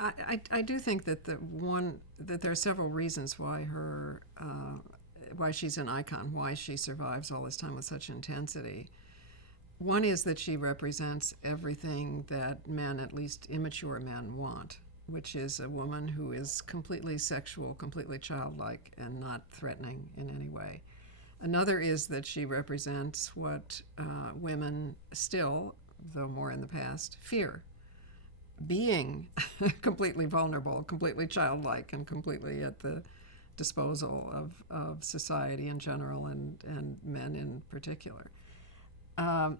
I do think that that there are several reasons why why she's an icon, why she survives all this time with such intensity. One is that she represents everything that men, at least immature men, want, which is a woman who is completely sexual, completely childlike, and not threatening in any way. Another is that she represents what women still, though more in the past, fear. Being completely vulnerable, completely childlike, and completely at the disposal of society in general and men in particular.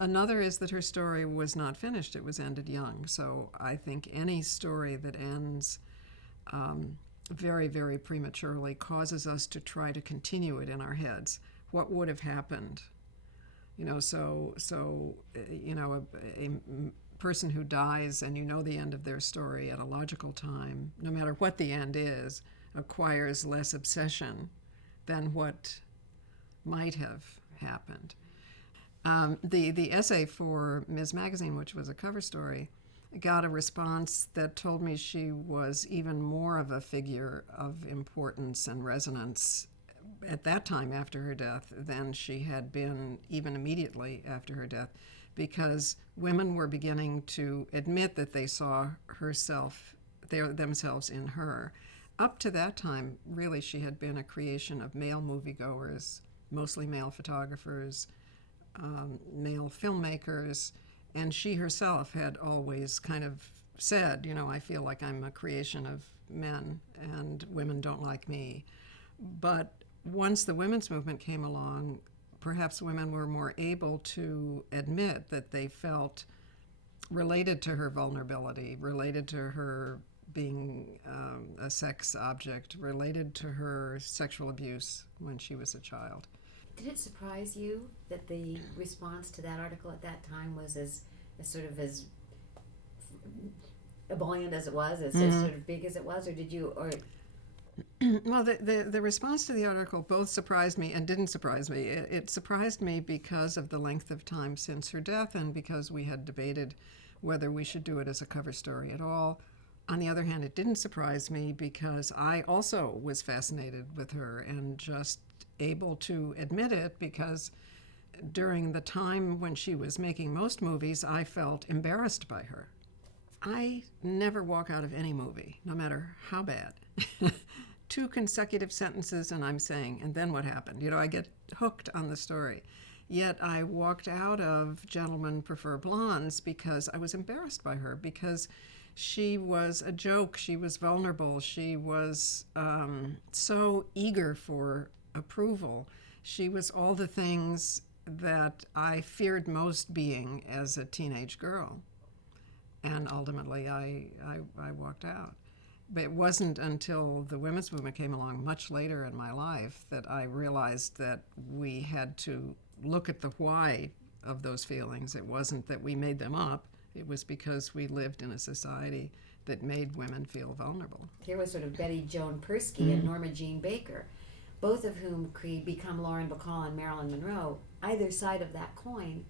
Another is that her story was not finished. It was ended young. So I think any story that ends very, very prematurely causes us to try to continue it in our heads. What would have happened? A person who dies and you know the end of their story at a logical time, no matter what the end is, acquires less obsession than what might have happened. The essay for Ms. Magazine, which was a cover story, got a response that told me she was even more of a figure of importance and resonance at that time after her death than she had been even immediately after her death, because women were beginning to admit that they saw themselves in her. Up to that time, really, she had been a creation of male moviegoers, mostly male photographers, male filmmakers, and she herself had always kind of said, I feel like I'm a creation of men and women don't like me. But once the women's movement came along, perhaps women were more able to admit that they felt related to her vulnerability, related to her being a sex object, related to her sexual abuse when she was a child. Did it surprise you that the response to that article at that time was as ebullient as it was, as sort of big as it was, or did you, or... Well, the response to the article both surprised me and didn't surprise me. It surprised me because of the length of time since her death and because we had debated whether we should do it as a cover story at all. On the other hand, it didn't surprise me because I also was fascinated with her and just able to admit it, because during the time when she was making most movies, I felt embarrassed by her. I never walk out of any movie, no matter how bad. 2 consecutive sentences and I'm saying, and then what happened? I get hooked on the story. Yet I walked out of Gentlemen Prefer Blondes because I was embarrassed by her, because she was a joke, she was vulnerable, she was so eager for approval. She was all the things that I feared most being as a teenage girl. And ultimately I walked out. But it wasn't until the women's movement came along much later in my life that I realized that we had to look at the why of those feelings. It wasn't that we made them up. It was because we lived in a society that made women feel vulnerable. Here was sort of Betty Joan Persky and Norma Jean Baker, both of whom become Lauren Bacall and Marilyn Monroe, either side of that coin,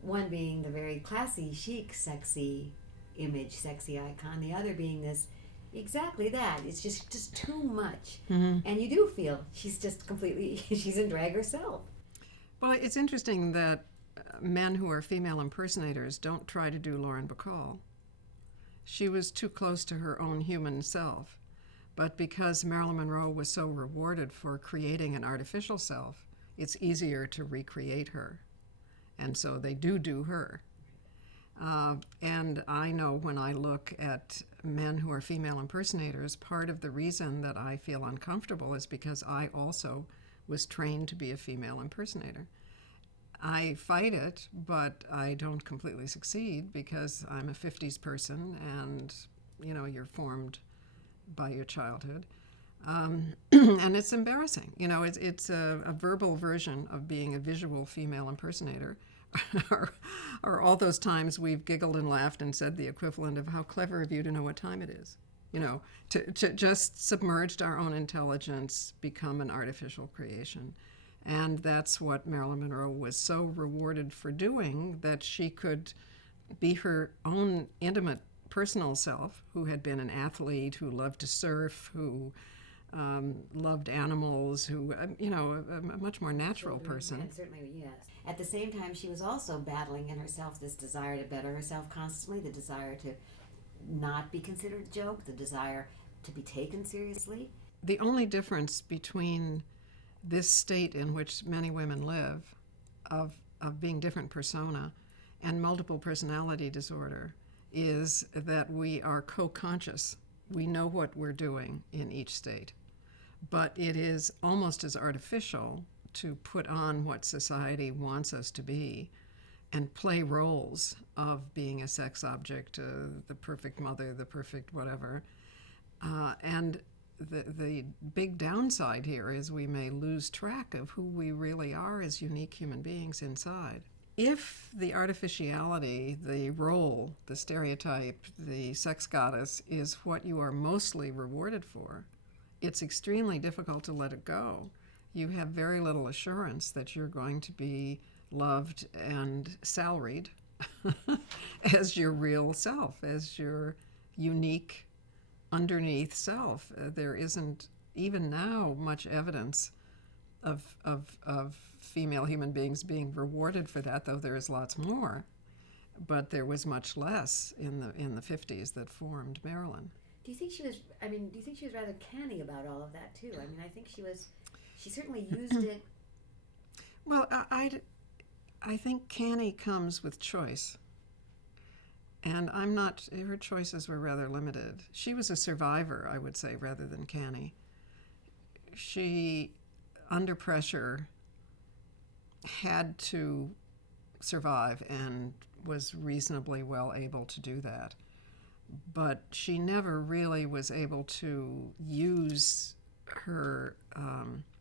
one being the very classy, chic, sexy image, sexy icon, the other being this, exactly that. It's just too much. And you do feel she's just completely, she's in drag herself. Well, it's interesting that men who are female impersonators don't try to do Lauren Bacall. She was too close to her own human self. But because Marilyn Monroe was so rewarded for creating an artificial self, it's easier to recreate her. And so they do her. And I know when I look at men who are female impersonators, part of the reason that I feel uncomfortable is because I also was trained to be a female impersonator. I fight it, but I don't completely succeed because I'm a 50s person and, you're formed by your childhood. And it's embarrassing. It's a verbal version of being a visual female impersonator. or all those times we've giggled and laughed and said the equivalent of how clever of you to know what time it is. To just submerged our own intelligence, become an artificial creation. And that's what Marilyn Monroe was so rewarded for doing, that she could be her own intimate personal self, who had been an athlete, who loved to surf, who loved animals, who, a much more natural person. And certainly, yes. At the same time, she was also battling in herself this desire to better herself constantly, the desire to not be considered a joke, the desire to be taken seriously. The only difference between this state in which many women live of being different persona and multiple personality disorder is that we are co-conscious. We know what we're doing in each state. But it is almost as artificial to put on what society wants us to be and play roles of being a sex object, the perfect mother, the perfect whatever. And the big downside here is we may lose track of who we really are as unique human beings inside. If the artificiality, the role, the stereotype, the sex goddess is what you are mostly rewarded for, it's extremely difficult to let it go. You have very little assurance that you're going to be loved and salaried as your real self, as your unique underneath self. There isn't even now much evidence of female human beings being rewarded for that, though there is lots more. But there was much less in the 50s that formed Marilyn. Do you think she was rather canny about all of that too? I mean, I think she certainly used it. Well, I think canny comes with choice. And her choices were rather limited. She was a survivor, I would say, rather than canny. She, under pressure, had to survive and was reasonably well able to do that. But she never really was able to use her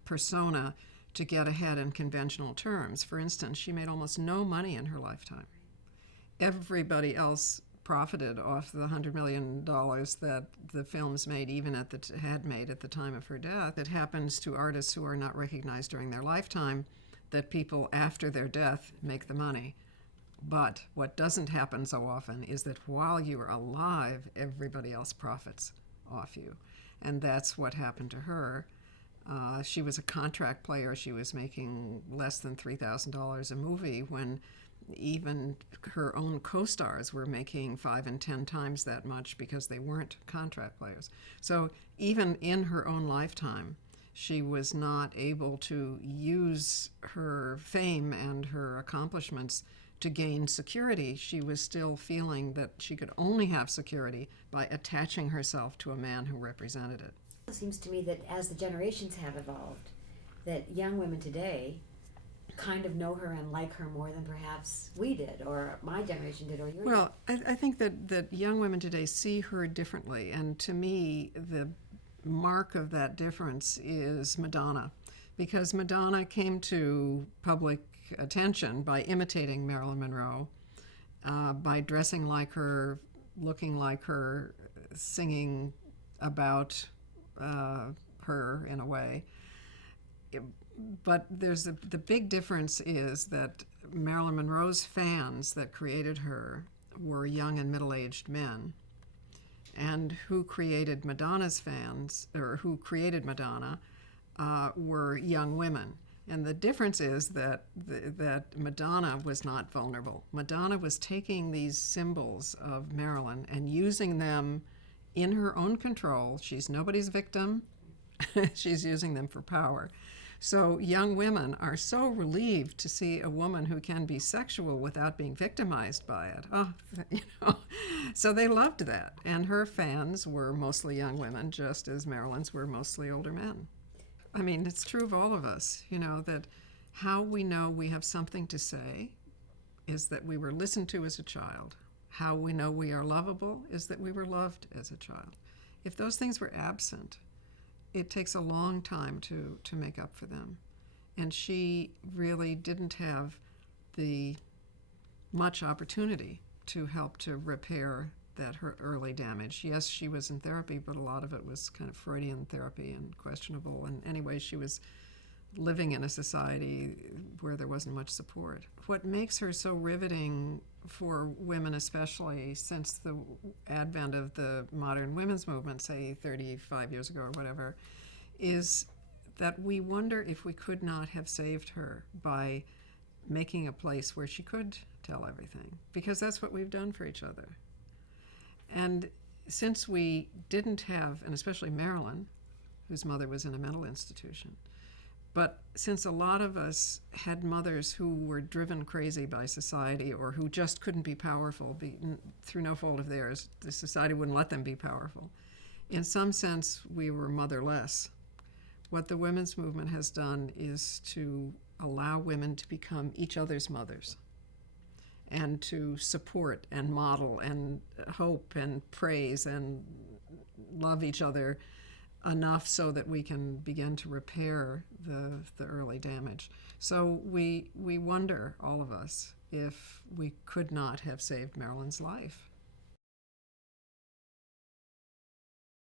persona to get ahead in conventional terms. For instance, she made almost no money in her lifetime. Everybody else profited off the $100 million that the films made, even had made at the time of her death. It happens to artists who are not recognized during their lifetime that people after their death make the money. But what doesn't happen so often is that while you are alive, everybody else profits off you. And that's what happened to her. She was a contract player. She was making less than $3,000 a movie when even her own co-stars were making 5 and 10 times that much because they weren't contract players. So even in her own lifetime, she was not able to use her fame and her accomplishments to gain security. She was still feeling that she could only have security by attaching herself to a man who represented it. It seems to me that as the generations have evolved, that young women today kind of know her and like her more than perhaps we did, or my generation did, or your Well, I think that young women today see her differently, and to me, the mark of that difference is Madonna, because Madonna came to public attention by imitating Marilyn Monroe, by dressing like her, looking like her, singing about her in a way. But the big difference is that Marilyn Monroe's fans that created her were young and middle-aged men, and who created Madonna's fans, or who created Madonna, were young women. And the difference is that that Madonna was not vulnerable. Madonna was taking these symbols of Marilyn and using them in her own control. She's nobody's victim. She's using them for power. So young women are so relieved to see a woman who can be sexual without being victimized by it. So they loved that. And her fans were mostly young women, just as Marilyn's were mostly older men. I mean, it's true of all of us, that how we know we have something to say is that we were listened to as a child. How we know we are lovable is that we were loved as a child. If those things were absent, it takes a long time to make up for them. And she really didn't have the much opportunity to help to repair her early damage. Yes, she was in therapy, but a lot of it was kind of Freudian therapy and questionable. And anyway, she was living in a society where there wasn't much support. What makes her so riveting for women, especially since the advent of the modern women's movement, say 35 years ago or whatever, is that we wonder if we could not have saved her by making a place where she could tell everything, because that's what we've done for each other. And since we didn't have, and especially Marilyn, whose mother was in a mental institution, but since a lot of us had mothers who were driven crazy by society or who just couldn't be powerful through no fault of theirs, the society wouldn't let them be powerful. In some sense, we were motherless. What the women's movement has done is to allow women to become each other's mothers and to support and model and hope and praise and love each other enough so that we can begin to repair the early damage. So we wonder, all of us, if we could not have saved Marilyn's life.